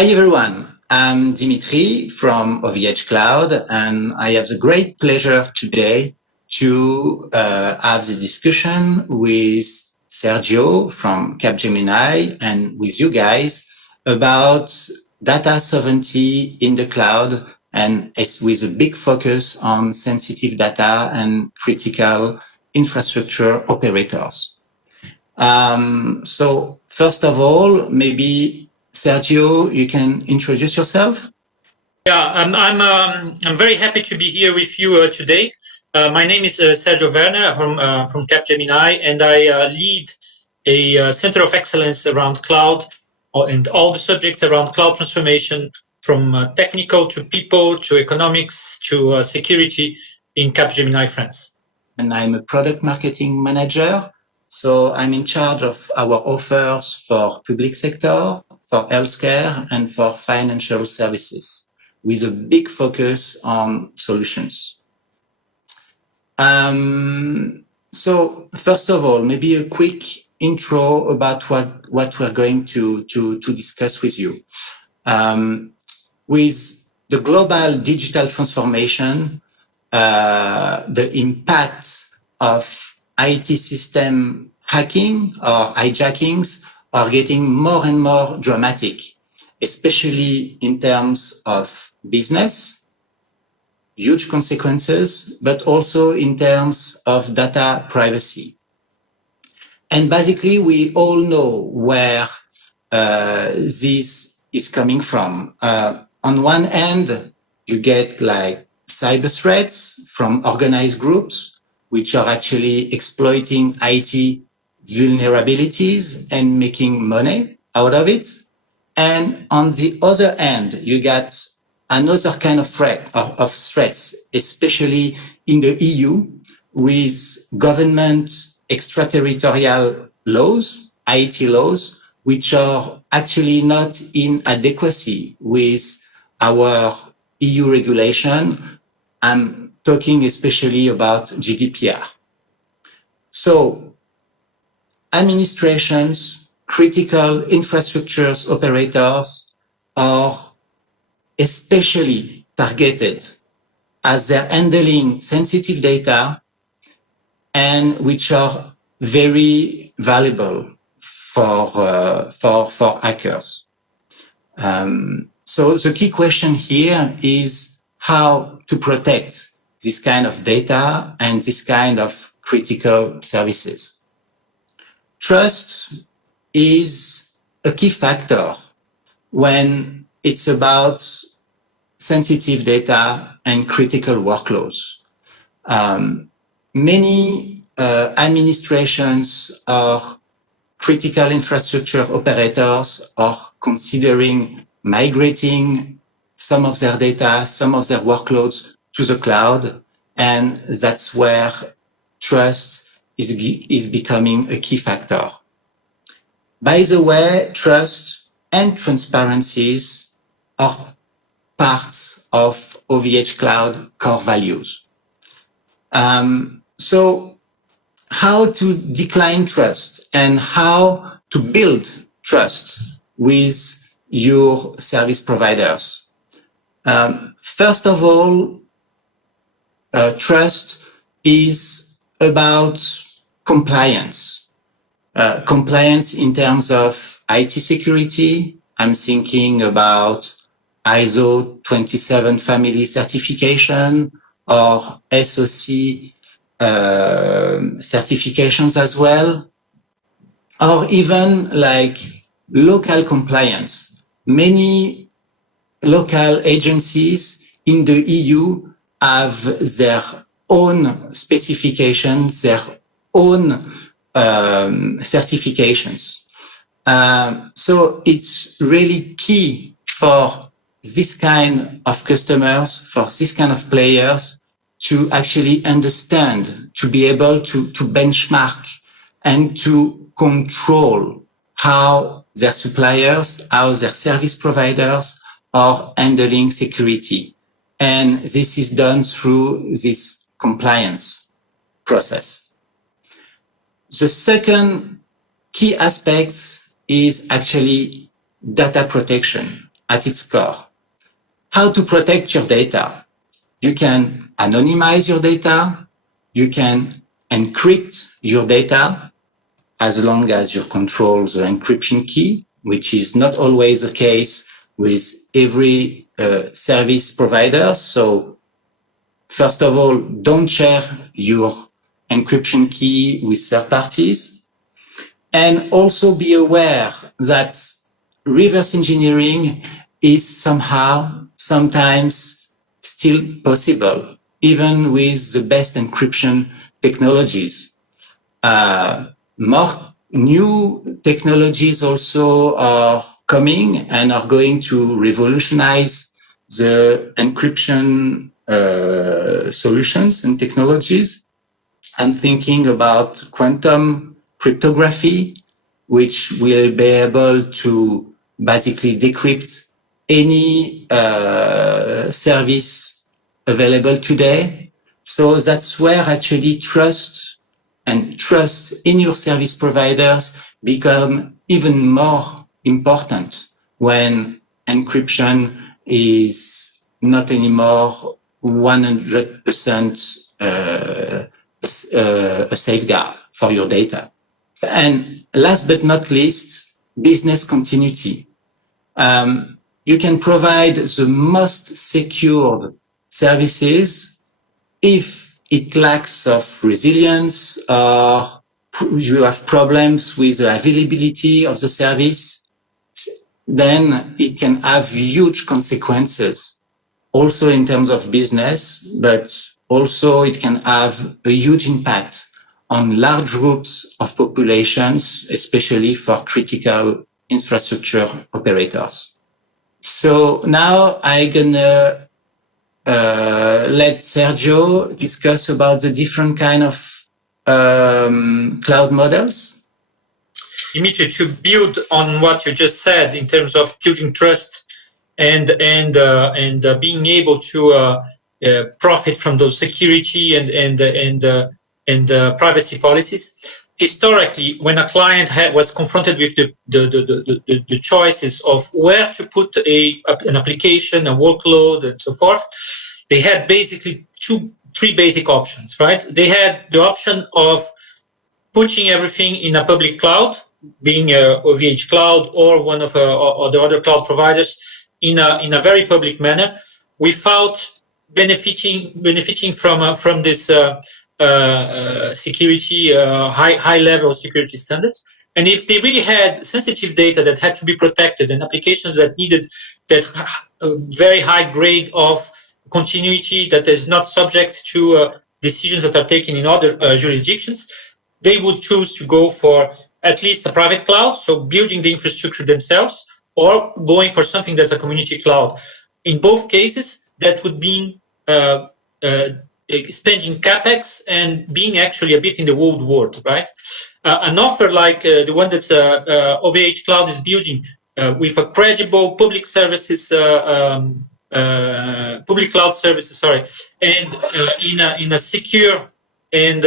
Hi everyone, I'm Dimitri from OVHcloud, and I have the great pleasure today to have the discussion with Sergio from Capgemini and with you guys about data sovereignty in the cloud, and it's with a big focus on sensitive data and critical infrastructure operators. So first of all, maybe Sergio, you can introduce yourself. Yeah, I'm very happy to be here with you today. My name is Sergio Werner from Capgemini, and I lead a center of excellence around cloud and all the subjects around cloud transformation, from technical to people to economics to security in Capgemini France. And I'm a product marketing manager. So I'm in charge of our offers for public sector, for healthcare, and for financial services, with a big focus on solutions. So first of all, maybe a quick intro about what we're going to discuss with you. With the global digital transformation, the impact of IT system hacking or hijackings are getting more and more dramatic, especially in terms of business, huge consequences, but also in terms of data privacy. And basically, we all know where this is coming from. On one end, you get like cyber threats from organized groups, which are actually exploiting IT vulnerabilities and making money out of it. And on the other end, you got another kind of threats, especially in the EU, with government extraterritorial laws, IT laws, which are actually not in adequacy with our EU regulation. I'm talking especially about GDPR. So administrations, critical infrastructures operators are especially targeted as they're handling sensitive data and which are very valuable for hackers. So the key question here is how to protect this kind of data and this kind of critical services. Trust is a key factor when it's about sensitive data and critical workloads. Many administrations or critical infrastructure operators are considering migrating some of their data, some of their workloads to the cloud, and that's where trust is becoming a key factor. By the way, trust and transparencies are parts of OVHcloud core values. So how to decline trust and how to build trust with your service providers. First of all, trust is about compliance. Compliance in terms of IT security. I'm thinking about ISO 27 family certification or SOC certifications as well, or even like local compliance. Many local agencies in the EU have their own specifications, their own certifications. So it's really key for this kind of customers, for this kind of players, to actually understand, to be able to benchmark and to control how their suppliers, how their service providers are handling security. And this is done through this compliance process. The second key aspect is actually data protection. at its core. How to protect your data? You can anonymize your data. You can encrypt your data as long as you control the encryption key, which is not always the case with every service provider. So first of all, don't share your encryption key with third parties. And also be aware that reverse engineering is sometimes still possible, even with the best encryption technologies. More new technologies also are coming and are going to revolutionize the encryption solutions and technologies. I'm thinking about quantum cryptography, which will be able to basically decrypt any service available today. So that's where actually trust in your service providers become even more important when encryption is not anymore 100% a safeguard for your data. And last but not least, business continuity. You can provide the most secured services if it lacks of resilience or you have problems with the availability of the service, then it can have huge consequences also in terms of business, but also it can have a huge impact on large groups of populations, especially for critical infrastructure operators. So now I'm gonna let Sergio discuss about the different kind of cloud models. Dimitri, to build on what you just said in terms of building trust and being able to profit from those security and privacy policies. Historically, when a client was confronted with the choices of where to put an application, a workload, and so forth, they had basically three basic options, right? They had the option of putting everything in a public cloud, being OVHcloud or one of or the other cloud providers, in a very public manner, without benefiting from this security, high level security standards. And if they really had sensitive data that had to be protected and applications that needed that very high grade of continuity that is not subject to decisions that are taken in other jurisdictions, they would choose to go for at least a private cloud, so building the infrastructure themselves, or going for something that's a community cloud. In both cases, that would be spending capex and being actually a bit in the old world, right? An offer like the one that OVHcloud is building with a credible public services, public cloud services, sorry, and in a secure and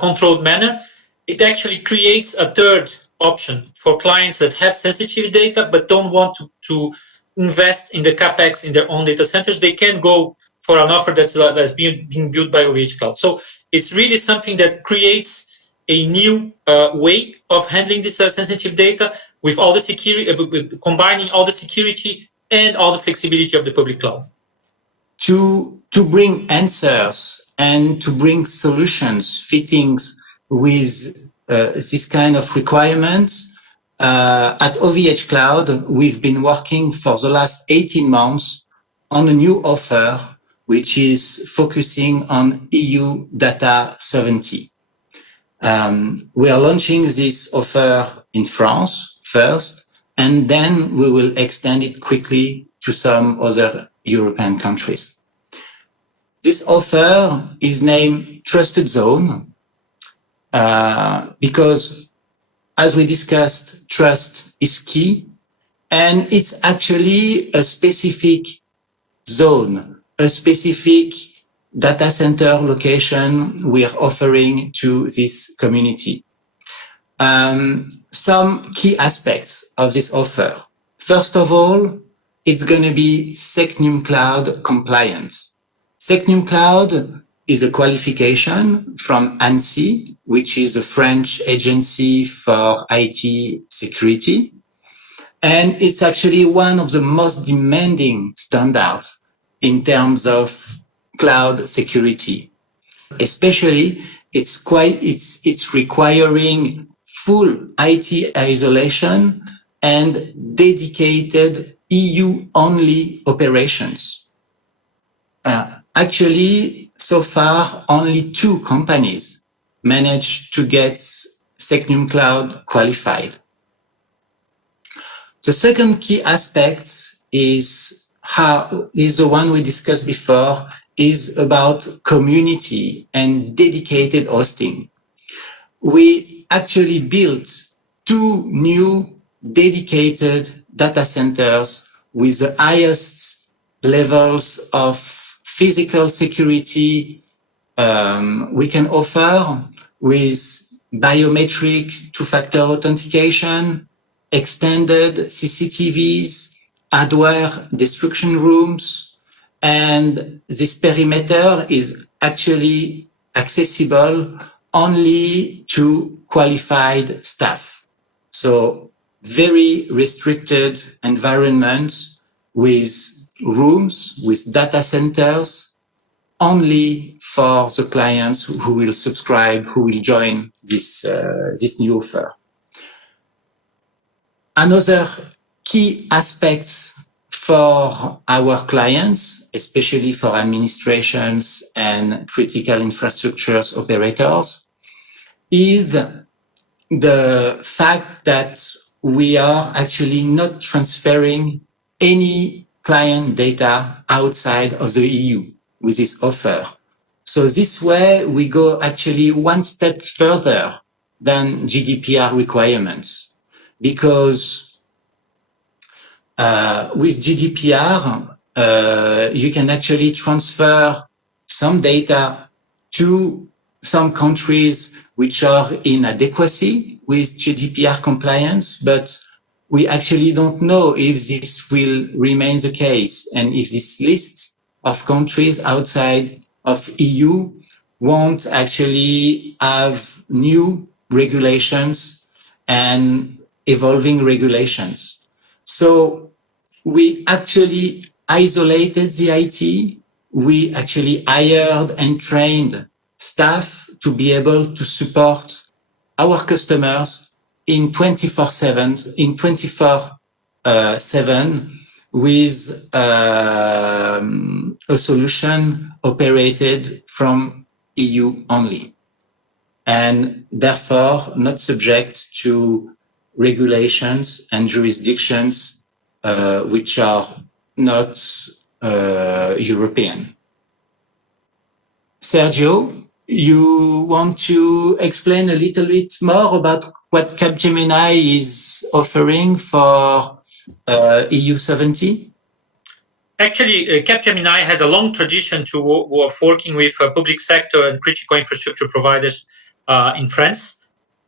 controlled manner, it actually creates a third option for clients that have sensitive data but don't want to invest in the capex in their own data centers. They can go for an offer that's being built by OVHcloud. So it's really something that creates a new way of handling this sensitive data with all the security, combining all the security and all the flexibility of the public cloud. To bring answers and to bring solutions, fittings with this kind of requirements, at OVHcloud, we've been working for the last 18 months on a new offer, which is focusing on EU data sovereignty. We are launching this offer in France first, and then we will extend it quickly to some other European countries. This offer is named Trusted Zone because, as we discussed, trust is key, and it's actually a specific zone, a specific data center location we are offering to this community. Some key aspects of this offer. First of all, it's going to be SecNumCloud compliant. SecNumCloud is a qualification from ANSSI, which is a French agency for IT security. And it's actually one of the most demanding standards in terms of cloud security. Especially, it's requiring full IT isolation and dedicated EU-only operations. Actually, so far, only 2 companies managed to get SecNumCloud qualified. The second key aspect is the one we discussed before, is about community and dedicated hosting. We actually built 2 new dedicated data centers with the highest levels of physical security we can offer, with biometric 2-factor authentication, extended CCTVs, hardware destruction rooms, and this perimeter is actually accessible only to qualified staff. So very restricted environments with rooms, with data centers, only for the clients who will subscribe, who will join this new offer. Another key aspects for our clients, especially for administrations and critical infrastructures operators, is the fact that we are actually not transferring any client data outside of the EU with this offer. So this way we go actually one step further than GDPR requirements, because with GDPR, you can actually transfer some data to some countries which are in adequacy with GDPR compliance, but we actually don't know if this will remain the case, and if this list of countries outside of EU won't actually have new regulations and evolving regulations. So we actually isolated the IT. We actually hired and trained staff to be able to support our customers in 24/7, in 24/7 with a solution operated from EU only, and therefore not subject to regulations and jurisdictions which are not European. Sergio, you want to explain a little bit more about what Capgemini is offering for EU 70? Actually, Capgemini has a long tradition of working with public sector and critical infrastructure providers in France.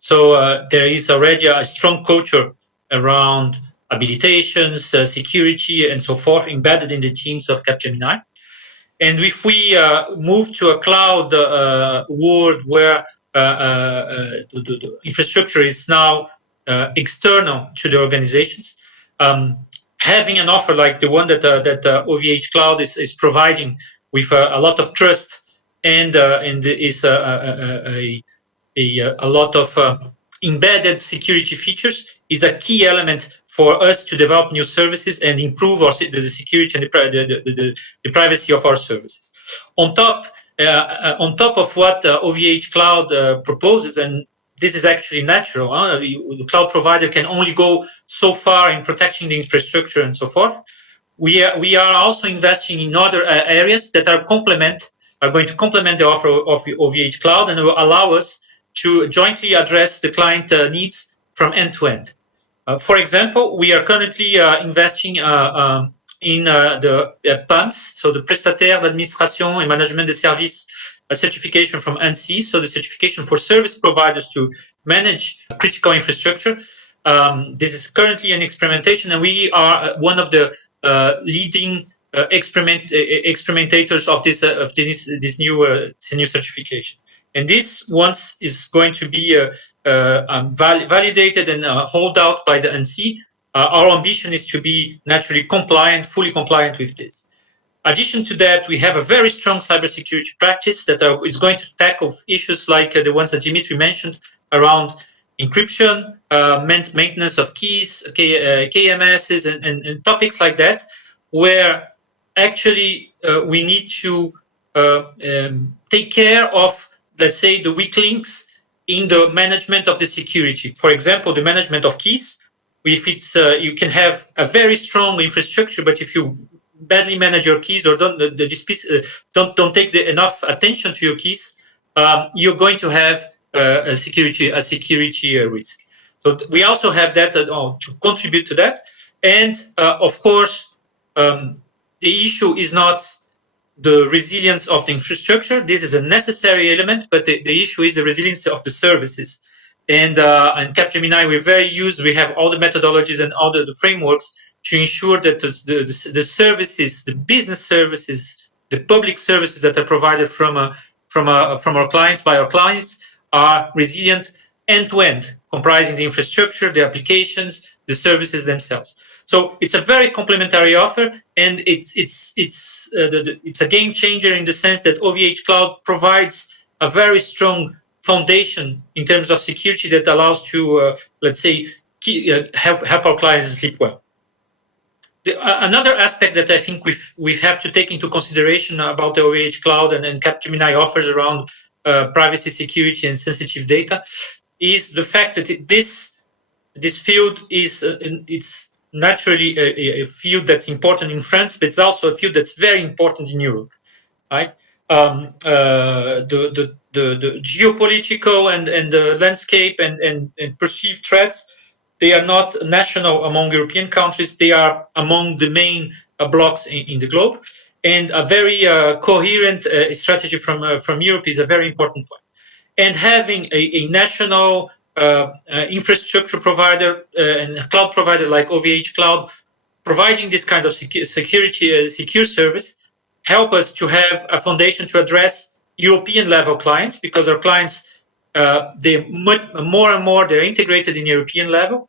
So there is already a strong culture around habilitations, security, and so forth embedded in the teams of Capgemini. And if we move to a cloud world where the infrastructure is now external to the organizations, having an offer like the one that OVHcloud is providing, with a lot of trust and is a lot of embedded security features, is a key element for us to develop new services and improve the security and the privacy of our services. On top of what OVHcloud proposes, and this is actually natural, the cloud provider can only go so far in protecting the infrastructure and so forth. We are also investing in other areas that are going to complement the offer of OVHcloud and will allow us to jointly address the client needs from end to end. For example, we are currently investing in the PAMS, so the Prestataire d'Administration et Management des Services certification from ANSSI, so the certification for service providers to manage critical infrastructure. This is currently an experimentation, and we are one of the leading experimentators of this new certification. And this once is going to be validated and held out by the ANSSI. Our ambition is to be naturally compliant, fully compliant with this. Addition to that, we have a very strong cybersecurity practice that is going to tackle issues like the ones that Dimitri mentioned around encryption, maintenance of keys, KMSs, and topics like that, where actually we need to take care of, let's say, the weak links in the management of the security. For example, the management of keys. If it's you can have a very strong infrastructure, but if you badly manage your keys or don't take enough attention to your keys, you're going to have a security risk. So we also have that to contribute to that. And of course, the issue is not the resilience of the infrastructure. This is a necessary element, but the issue is the resilience of the services. And Capgemini, we have all the methodologies and all the frameworks to ensure that the services, the business services, the public services that are provided from our clients, by our clients, are resilient end-to-end, comprising the infrastructure, the applications, the services themselves. So it's a very complementary offer, and it's a game changer in the sense that OVHcloud provides a very strong foundation in terms of security that allows to, let's say, help our clients sleep well. Another aspect that I think we have to take into consideration about the OVHcloud and Capgemini offers around privacy, security, and sensitive data is the fact that this field is it's naturally a field that's important in France, but it's also a field that's very important in Europe, right? The geopolitical and the landscape and perceived threats, they are not national among European countries. They are among the main blocks in the globe. And a very coherent strategy from Europe is a very important point. And having a national infrastructure provider and a cloud provider like OVHcloud providing this kind of secure service help us to have a foundation to address European level clients, because our clients, they're more and more, they're integrated in European level,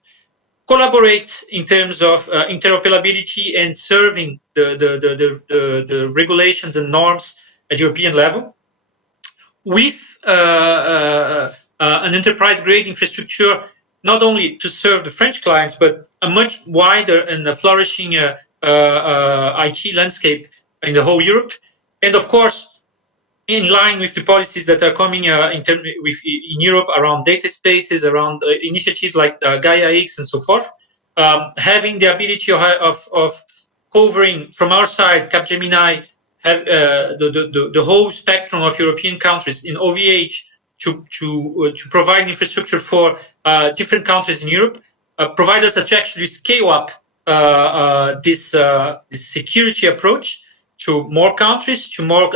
collaborate in terms of interoperability and serving the regulations and norms at European level with an enterprise-grade infrastructure, not only to serve the French clients, but a much wider and a flourishing IT landscape in the whole Europe. And of course, in line with the policies that are coming in Europe around data spaces, around initiatives like Gaia X and so forth, having the ability of covering from our side, Capgemini, have the whole spectrum of European countries in OVH to provide infrastructure for different countries in Europe, provide us to actually scale up this security approach to more countries, to more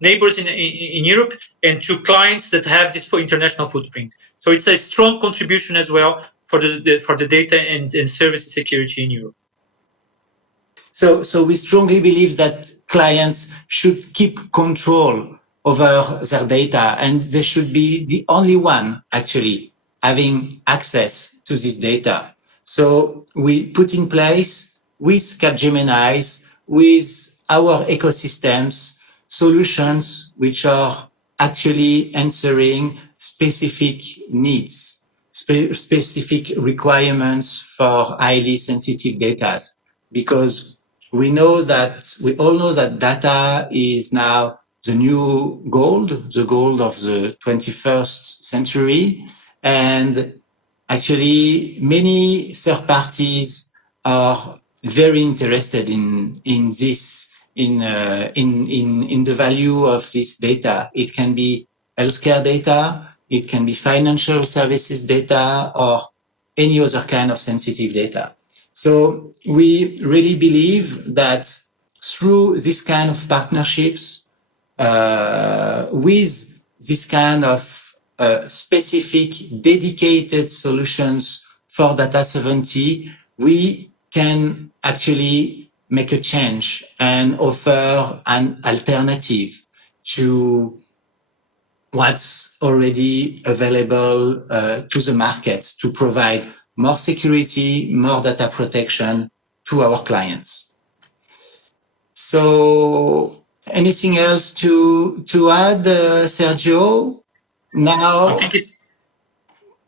neighbors in Europe, and to clients that have this international footprint. So it's a strong contribution as well for the data and service security in Europe. So we strongly believe that clients should keep control over their data, and they should be the only one actually having access to this data. So we put in place with Capgemini, with our ecosystems, solutions which are actually answering specific needs, specific requirements for highly sensitive data, because we all know that data is now the new gold, the gold of the 21st century. And actually, many third parties are very interested in this, in the value of this data. It can be healthcare data, it can be financial services data, or any other kind of sensitive data. So we really believe that through this kind of partnerships, with this kind of specific dedicated solutions for data sovereignty, we can actually make a change and offer an alternative to what's already available to the market to provide more security, more data protection to our clients. So anything else to add, Sergio? Now, I think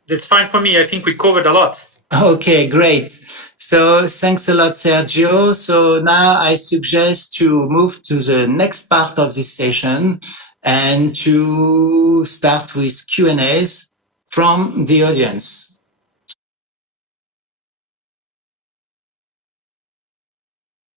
that's fine for me. I think we covered a lot. Okay, great. So thanks a lot, Sergio. So now I suggest to move to the next part of this session and to start with Q&As from the audience.